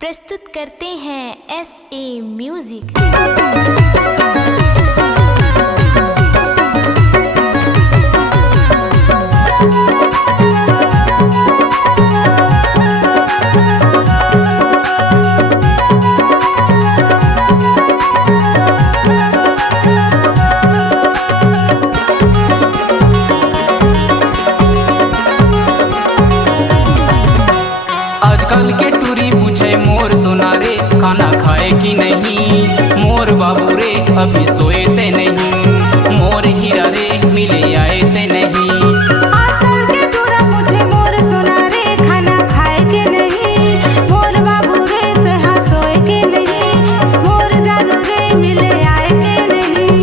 प्रस्तुत करते हैं SA म्यूजिक। आजकल के टूरी पूछे मोर सोना रे खाना खाए कि नहीं, मोर बाबू रे अभी सोए ते नहीं, मोर हीरा रे मिले आए ते नहीं। आजकल के टूरा पूछे मोर सोना रे खाना खाए के नहीं, मोर बाबू रे तहाँ सोए के नहीं, मोर जानू रे मिले आए के नहीं।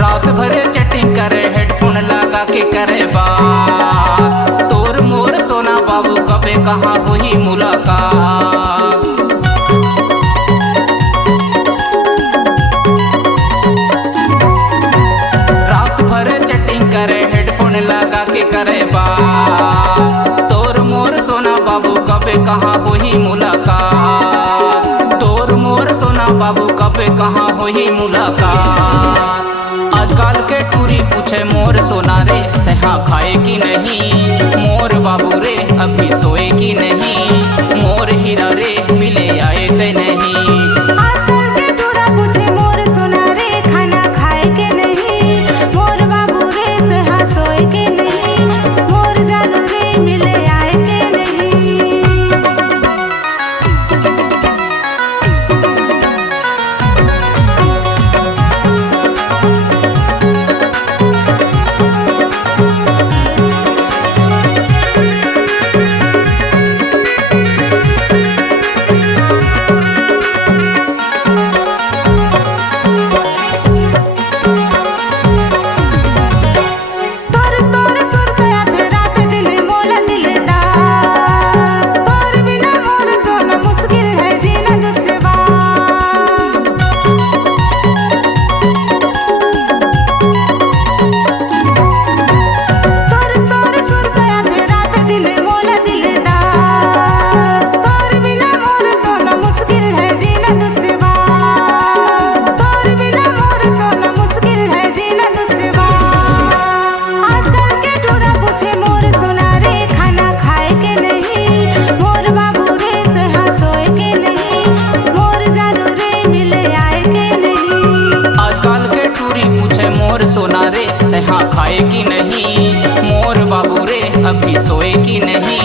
रात भरे चैटिंग करे हेडफोन लगा के करे बात, तोर मोर सोना बाबू कबे कहाँ हुई मुलाकात। रात भरे चैटिंग करे हेडफोन लगा के करे बात, तोर मोर सोना बाबू कबे कहाँ हुई मुलाकात, तोर मोर सोना बाबू कबे कहाँ हुई मुलाकात। आजकल के टूरी पूछे मोर सोना रे तहाँ खाए कि नहीं, मोर बाबू रे अभी सोए कि नहीं, मोर हीरा रे मिले आए ते नहीं। आजकल के टूरा पूछे मोर सोना रे खाना खाए के नहीं, मोर बाबू रे तहाँ सोए के नहीं, मोर जानू रे मिले आए के नहीं। तोर तोर सुर कयात रात दिन मोला दिलदा, तोर बिना मोर सोना मुश्किल है जीना दुश्वार। तोर तोर सुर कयात रात दिन मोला दिलदा, तोर बिना मोर सोना मुश्किल है जीना दुश्वार, तोर बिना मोर सोना मुश्किल है जीना दुश्वार। आजकल के टूरा पूछे मोर सोना रे खाना खाए के नहीं, मोर बाबू रे तहाँ सोए के नहीं, मोर जानू रे मिले आए के नहीं। आजकल के टूरी पूछे मोर सोना रे तहाँ खाए कि नहीं, मोर बाबू रे अभी सोए कि नहीं,